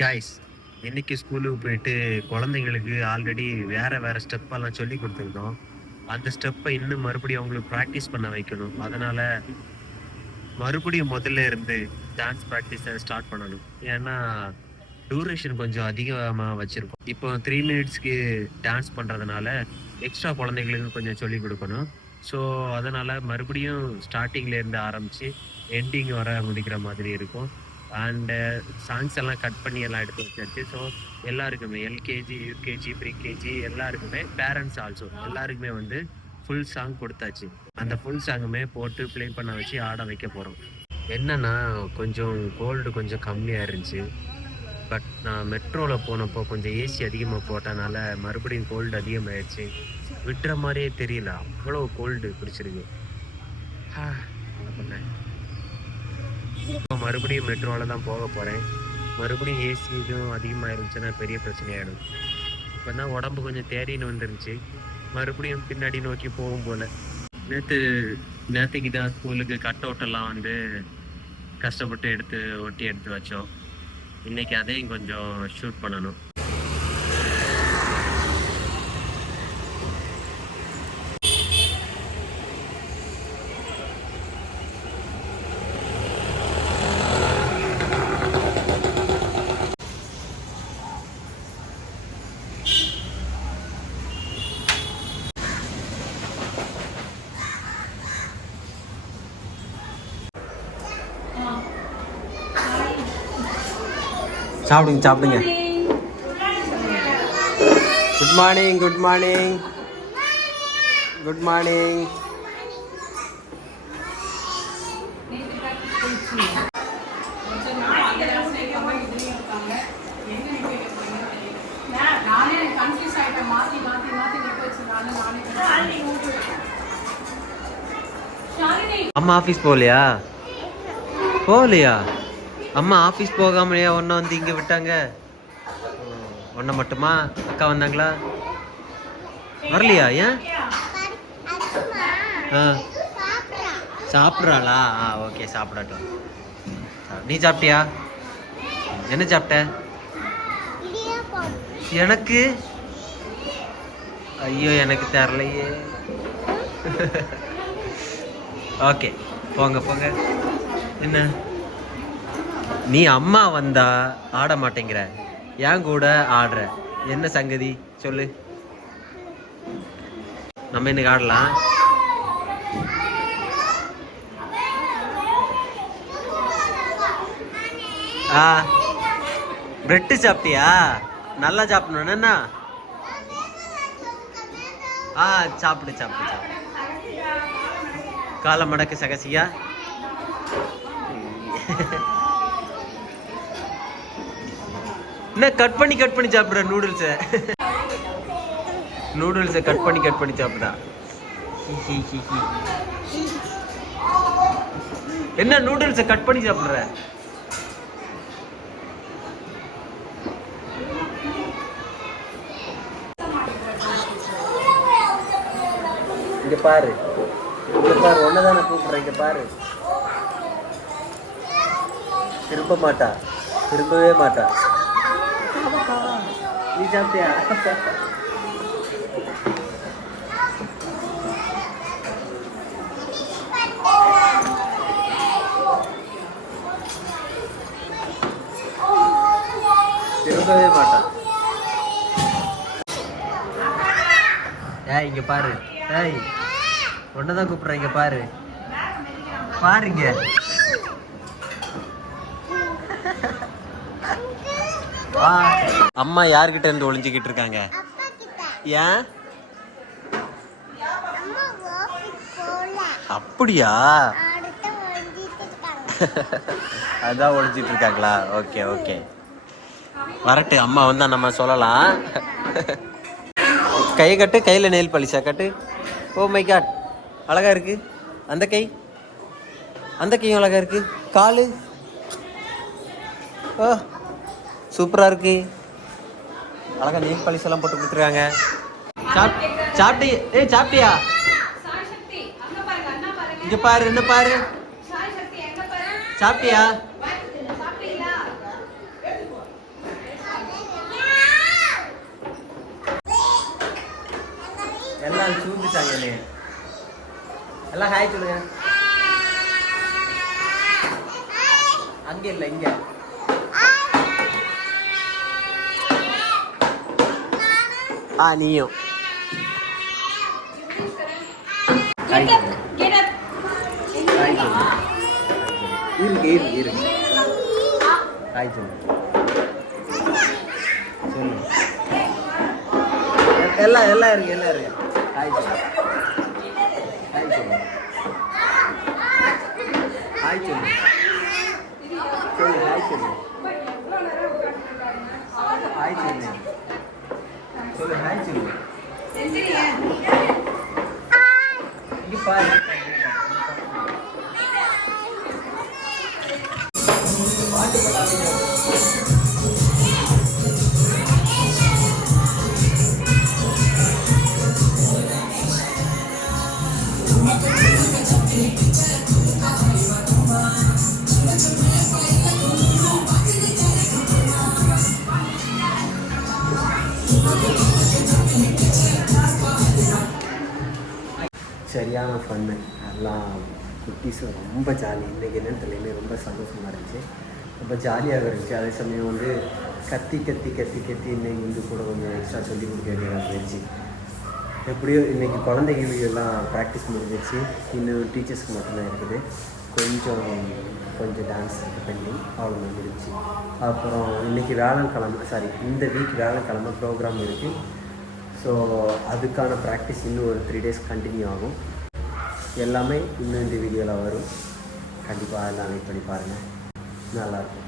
Guys, இன்னைக்கு ஸ்கூலுக்கு போயிட்டு குழந்தைங்களுக்கு ஆல்ரெடி வேற வேற ஸ்டெப்பெல்லாம் சொல்லி கொடுத்துருந்தோம். அந்த ஸ்டெப்பை இன்னும் மறுபடியும் அவங்களுக்கு ப்ராக்டிஸ் பண்ண வைக்கணும். அதனால மறுபடியும் முதல்ல இருந்து டான்ஸ் ப்ராக்டிஸை ஸ்டார்ட் பண்ணணும். ஏன்னா டியூரேஷன் கொஞ்சம் அதிகமா வச்சிருக்கோம். இப்போ 3 மினிட்ஸ்க்கு டான்ஸ் பண்றதுனால எக்ஸ்ட்ரா குழந்தைங்களுக்கு கொஞ்சம் சொல்லிக் கொடுக்கணும். ஸோ அதனால மறுபடியும் ஸ்டார்டிங்ல இருந்து ஆரம்பிச்சு எண்டிங் வர முடிக்கிற மாதிரி இருக்கும். அண்டு சாங்ஸ் எல்லாம் கட் பண்ணி எல்லாம் எடுத்து வச்சாச்சு. ஸோ எல்லாருக்குமே எல்கேஜி, யூகேஜி, ப்ரீகேஜி எல்லாருக்குமே பேரண்ட்ஸ் ஆல்சோ எல்லாருக்குமே வந்து ஃபுல் சாங் கொடுத்தாச்சு. அந்த ஃபுல் சாங்குமே போட்டு ப்ளே பண்ண வச்சு ஆட வைக்க போகிறோம். என்னன்னா கொஞ்சம் கோல்டு கொஞ்சம் கம்மியாக இருந்துச்சு. பட் நான் மெட்ரோவில் போனப்போ கொஞ்சம் ஏசி அதிகமாக போட்டனால மறுபடியும் கோல்டு அதிகமாகிடுச்சு. விட்டுற மாதிரியே தெரியல, அவ்வளோ கோல்டு பிடிச்சிருக்கு. என்ன பண்ணேன், இப்போ மறுபடியும் மெட்ரோவில் தான் போக போகிறேன். மறுபடியும் ஏசி இதுவும் அதிகமாக இருந்துச்சுன்னா பெரிய பிரச்சனையாயிடும். இப்போ தான் உடம்பு கொஞ்சம் தேடின்னு வந்துருந்துச்சு. மறுபடியும் பின்னாடி நோக்கி போகும் போல். நேற்றுக்கு தான் ஸ்கூலுக்கு கட் அவுட்டெல்லாம் வந்து கஷ்டப்பட்டு ஒட்டி எடுத்து வச்சோம். இன்னைக்கு அதையும் கொஞ்சம் ஷூட் பண்ணணும். சாப்பிடுங்க சாப்பிடுங்க. Good morning, good morning, good morning. அம்மா ஆஃபீஸ் போகலையா? அம்மா ஆஃபீஸ் போகாமலையா ஒன்றை வந்து இங்கே விட்டாங்க? ஒன்றை மட்டுமா? அக்கா வந்தாங்களா? வரலையா? ஏன்? சாப்பிட்றாளா? ஓகே, சாப்பிடட்டும். நீ சாப்பிட்டியா? என்ன சாப்பிட்ட? எனக்கு ஐயோ எனக்கு தரலையே. ஓகே, போங்க போங்க. என்ன நீ அம்மா வந்தா ஆட மாட்டேங்கிற, ஏன் கூட ஆடுற? என்ன சங்கதி சொல்லு. நம்ம இன்னைக்கு ஆடலாம். பிரெட்டு சாப்பிட்டியா? நல்லா சாப்பிடணும். என்ன சாப்பிடு சாப்பிடு சாப்பிடு. காலை மடக்கு சகசியா. என்ன கட் பண்ணி சாப்பிடுற? நூடுல்ஸை கட் பண்ணி சாப்பிடுறா. என்ன நூடுல்ஸை கட் பண்ணி சாப்பிடுற? இங்க பாரு, ஒன்னதான கூப்பிடுறேன். இங்க பாரு, திரும்பவே மாட்டா. நீ சாப்பிட்டியா? திரும்பவே மாட்டா. இங்க பாரு, ஒன்னதான் கூப்பிடுறேன். இங்க பாருங்க. அம்மா யார்கிட்ட இருந்து ஒளிஞ்சுக்கிட்டு இருக்காங்க? ஏன்? அப்படியா? அதான் ஒளிஞ்சிட்டு இருக்காங்களா? ஓகே ஓகே, வரட்டு. அம்மா வந்தா நம்ம சொல்லலாம். கை கட்டு, கையில நெயில் பாலிஷா கட்டு. ஓ மை காட், அழகா இருக்கு. அந்த கையும் அழகா இருக்கு. காலு சூப்பரா இருக்கு. அழகா நெயில் பாலிஷ் எல்லாம் போட்டு கொடுத்துருக்காங்க. சாப்பிட்டியா? இங்க பாரு, என்ன பாரு. சாப்பிட்டியா? எல்லாம் சூழ்ந்துட்டாங்க என்னைய. எல்லாம் ஹாய் சொல்லுங்க. அங்க இல்ல இங்க. நீயும் ஹாய் சொல்லு. ஹாய் சொல்லு. இருக்கு ஹாய் சொல்லு. சொல்லு. எல்லாம் இருக்கு. ஹாய் சொல்லு. ஹாய் சொல்லு. ஹாய் சொல்லு. ஹாய் சொல்லு. ஹாய் சொல்லு. சொல்லு ஹாய் சொல்லு. இங்க பாரு. சரியான ஃபன்னு. எல்லாம் குட்டீஸும் ரொம்ப ஜாலி. இன்றைக்கி என்னன்னு தெரியல, ரொம்ப சந்தோஷமாக இருந்துச்சு, ரொம்ப ஜாலியாக இருந்துச்சு. அதே சமயம் வந்து கத்தி இன்றைக்கி வந்து கூட கொஞ்சம் எக்ஸ்ட்ரா சொல்லி கொடுக்க வேண்டியதாக போயிடுச்சு. எப்படியோ இன்றைக்கி குழந்தைங்களுக்கு எல்லாம் ப்ராக்டிஸ் முடிஞ்சிச்சு. இன்னும் டீச்சர்ஸ்க்கு மட்டும்தான் இருக்குது. கொஞ்சம் டான்ஸ் பெண்டிங், அவ்வளோ முடிஞ்சிச்சு. அப்புறம் இன்றைக்கி இந்த வீக் வியாழக்கிழமை ப்ரோக்ராம் இருக்குது. ஸோ அதுக்கான ப்ராக்டிஸ் இன்னும் ஒரு 3 days கண்டினியூ ஆகும். எல்லாமே இன்னும் இந்த வீடியோவில் வரும். கண்டிப்பாக எல்லாம் வெயிட் பண்ணி பாருங்கள், நல்லாயிருக்கும்.